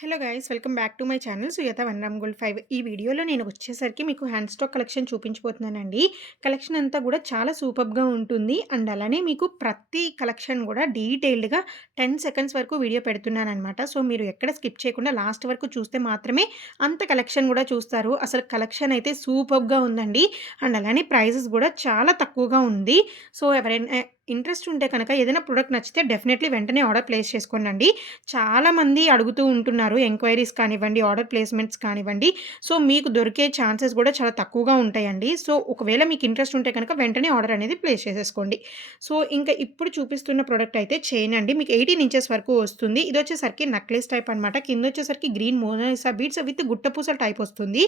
Hello guys welcome back to my channel సుయత one gram gold 5. ఈ వీడియోలో నేను వచ్చేసరికి మీకు హ్యాండ్ స్టాక్ కలెక్షన్ చూపించబోతున్నానండి. కలెక్షన్ అంతా కూడా చాలా సూపర్‌గా ఉంటుంది. అండ్ అలానే మీకు ప్రతి కలెక్షన్ కూడా డీటెయిల్డ్‌గా 10 సెకండ్స్ వరకు వీడియో పెడుతున్నాననమాట. సో, మీరు ఎక్కడ స్కిప్ చేయకుండా లాస్ట్ వరకు చూస్తే మాత్రమే అంత కలెక్షన్ కూడా చూస్తారు. అసలు కలెక్షన్ అయితే సూపర్‌గా ఉందండి. అండ్ అలానే ప్రైజెస్ కూడా చాలా తక్కువగా ఉంది. సో, ఎవరైనా ఇంట్రెస్ట్ ఉంటే కనుక ఏదైనా ప్రొడక్ట్ నచ్చితే డెఫినెట్‌లీ వెంటనే ఆర్డర్ ప్లేస్ చేసుకోండండి. చాలామంది అడుగుతూ ఉంటున్నారు. ఎంక్వైరీస్ కానివ్వండి, ఆర్డర్ ప్లేస్‌మెంట్స్ కానివ్వండి. సో, మీకు దొరికే ఛాన్సెస్ గూడా చాలా తక్కువగా ఉంటాయండి. సో, ఒకవేళ మీకు ఇంట్రెస్ట్ ఉంటే కనుక వెంటనే ఆర్డర్ అనేది ప్లేస్ చేసేసుకోండి. సో, ఇంకా ఇప్పుడు చూపిస్తున్న ప్రొడక్ట్ అయితే చైన్ అండి. మీకు 18 ఇంచెస్ వరకు వస్తుంది. ఇదొచ్చేసరికి నెక్లెస్ టైప్ అనమాట. కిందొచ్చేసరికి గ్రీన్ మోనాలిసా బీడ్స్ విత్ గుట్టపూసల టైప్ వస్తుంది.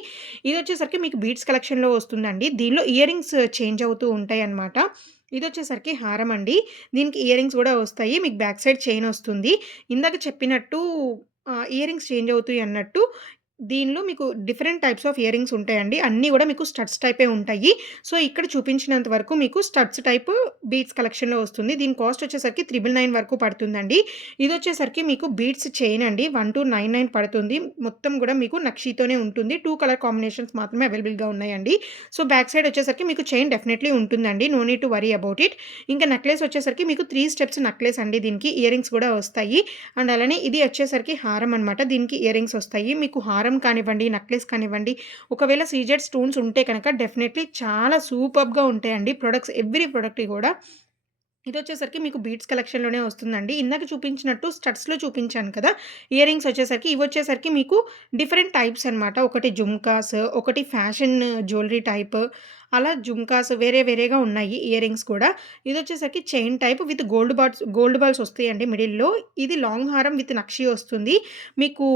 ఇదొచ్చేసరికి మీకు బీడ్స్ కలెక్షన్‌లో వస్తుందండి. దీనిలో ఇయర్ రింగ్స్ చేంజ్ అవుతూ ఉంటాయన్నమాట. ఇదొచ్చేసరికి హారం అండి. దీనికి ఇయర్ రింగ్స్ గూడా వస్తాయి. మీకు బ్యాక్ సైడ్ చైన్ వస్తుంది. ఇందాక చెప్పినట్టు ఇయర్ రింగ్స్ చేంజ్ అవుతాయి అన్నట్టు, దీనిలో మీకు different types of ear rings ఉంటాయండి. అన్నీ గూడా మీకు స్టడ్స్ టైపే ఉంటాయి. సో, ఇక్కడ చూపించినంత వరకు మీకు స్టడ్స్ టైప్ బీడ్స్ కలెక్షన్‌లో వస్తుంది. దీని కాస్ట్ వచ్చేసరికి 999 వరకు పడుతుందండి. ఇదొచ్చేసరికి మీకు బీడ్స్ చైన్ అండి. 1299 పడుతుంది. మొత్తం గూడా మీకు నక్షీతోనే ఉంటుంది. 2 కలర్ కాంబినేషన్స్ మాత్రమే అవైలబుల్‌గా ఉన్నాయండి. సో, బ్యాక్ సైడ్ వచ్చేసరికి మీకు చైన్ డెఫినెట్‌లీ ఉంటుందండి. No need to worry about it. ఇంకా నెక్లెస్ వచ్చేసరికి మీకు 3 స్టెప్స్ నెక్లెస్ అండి. దీనికి ఇయర్ రింగ్స్ గూడా వస్తాయి. అండ్ అలానే ఇది వచ్చేసరికి హారం అనమాట. దీనికి ఇయర్ రింగ్స్ వస్తాయి. మీకు హారం కానివ్వండి, నెక్లెస్ కానివ్వండి, ఒకవేళ సీజెడ్ స్టోన్స్ ఉంటే కనుక డెఫినెట్‌లీ చాలా సూపర్బ్‌గా ఉంటాయండి ప్రొడక్ట్స్. ఎవ్రీ ప్రొడక్ట్ కూడా. ఇదొచ్చేసరికి మీకు బీడ్స్ కలెక్షన్‌లోనే వస్తుందండి. ఇందాక చూపించినట్టు స్టడ్స్‌లో చూపించాను కదా! ఇయర్ రింగ్స్ వచ్చేసరికి ఇవొచ్చేసరికి మీకు డిఫరెంట్ టైప్స్ అనమాట. ఒకటి జుమ్కాస్, ఒకటి ఫ్యాషన్ జ్యువెలరీ టైప్, అలా జుమ్కాస్ వేరే వేరేగా ఉన్నాయి ఇయర్ రింగ్స్ కూడా. ఇదొచ్చేసరికి chain type with gold balls వస్తాయండి మిడిల్‌లో. ఇది లాంగ్ హారం విత్ నక్షి వస్తుంది. మీకు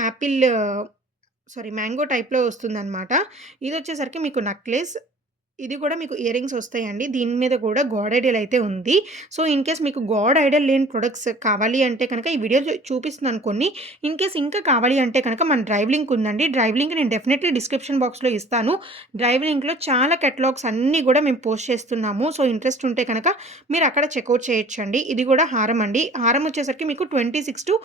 యాపిల్ మ్యాంగో టైప్‌లో వస్తుందనమాట. ఇదొచ్చేసరికి మీకు నెక్లెస్. ఇది కూడా మీకు ఇయర్ రింగ్స్ వస్తాయండి. దీని మీద కూడా గాడ్ ఐడల్ అయితే ఉంది. సో, ఇన్‌కేస్ మీకు గాడ్ ఐడల్ లేని ప్రొడక్ట్స్ కావాలి అంటే కనుక ఈ వీడియో చూపిస్తున్నాను కొన్ని. ఇన్‌కేస్ ఇంకా కావాలి అంటే కనుక మన డ్రైవ్ లింక్ ఉందండి. డ్రైవ్ లింక్ నేను డెఫినెట్‌లీ డిస్క్రిప్షన్ బాక్స్‌లో ఇస్తాను. డ్రైవ్ లింక్‌లో చాలా కేటలాగ్స్ అన్నీ కూడా మేము పోస్ట్ చేస్తున్నాము. సో, ఇంట్రెస్ట్ ఉంటే కనుక మీరు అక్కడ చెక్‌ఔట్ చేయొచ్చండి. ఇది కూడా హారం అండి. హారం వచ్చేసరికి మీకు 26-30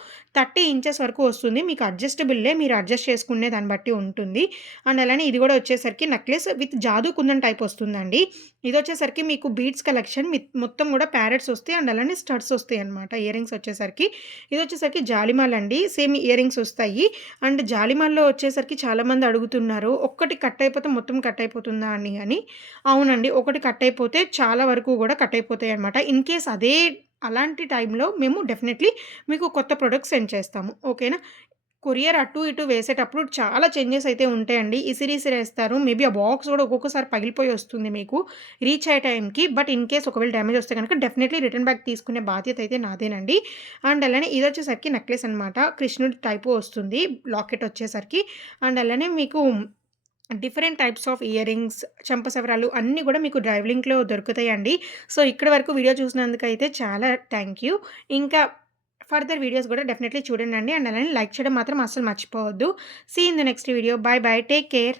ఇంచెస్ వరకు వస్తుంది. మీకు అడ్జస్టబుల్లే. మీరు అడ్జస్ట్ చేసుకునే దాన్ని బట్టి ఉంటుంది. అండ్ అలానే ఇది కూడా వచ్చేసరికి నెక్లెస్ విత్ జాదూ కుందన్ టైప్ వస్తుందండి. ఇదొచ్చేసరికి మీకు బీడ్స్ కలెక్షన్ మొత్తం కూడా ప్యారెట్స్ వస్తాయి. అండ్ అలానే స్టడ్స్ వస్తాయన్నమాట ఇయర్ రింగ్స్ వచ్చేసరికి. ఇదొచ్చేసరికి జాలిమాలండి. సేమ్ ఇయర్ రింగ్స్ వస్తాయి. అండ్ జాలిమాల్లో వచ్చేసరికి చాలామంది అడుగుతున్నారు. ఒక్కటి కట్ అయిపోతే మొత్తం కట్ అయిపోతుందా అని. అవునండి. ఒకటి కట్ అయిపోతే చాలా వరకు కూడా కట్ అయిపోతాయన్నమాట. ఇన్‌కేస్ అలాంటి టైంలో మేము డెఫినెట్‌లీ మీకు కొత్త ప్రొడక్ట్స్ సెండ్ చేస్తాము. ఓకేనా? కొరియర్ అటు ఇటు వేసేటప్పుడు చాలా చేంజెస్ అయితే ఉంటాయండి. ఇసిరేస్తారు. మేబీ ఆ బాక్స్ గూడా ఒక్కొక్కసారి పగిలిపోయి వస్తుంది మీకు రీచ్ అయ్యే టైంకి. బట్ ఇన్ కేస్ ఒకవేళ డ్యామేజ్ వస్తే గనక డెఫినెట్‌లీ రిటర్న్ బ్యాక్ తీసుకునే బాధ్యత అయితే నాదేనండి. అండ్ అలానే ఇదొచ్చేసరికి నెక్లెస్ అనమాట. కృష్ణుడి టైపు వస్తుంది. లాకెట్ వచ్చేసరికి. అండ్ అలానే మీకు different types of ear rings, చెంపసవరాలు అన్నీ గూడా మీకు డ్రైవ్ లింక్‌లో దొరుకుతాయండి. సో, ఇక్కడి వరకు వీడియో చూసినందుకైతే చాలా థ్యాంక్ యూ. ఇంకా ఫర్దర్ వీడియోస్ గూడా డెఫినెట్‌లీ చూడండండి. అండ్ అలానే లైక్ చేయడం మాత్రం అస్సలు మర్చిపోవద్దు. See in the next video. Bye bye. Take care.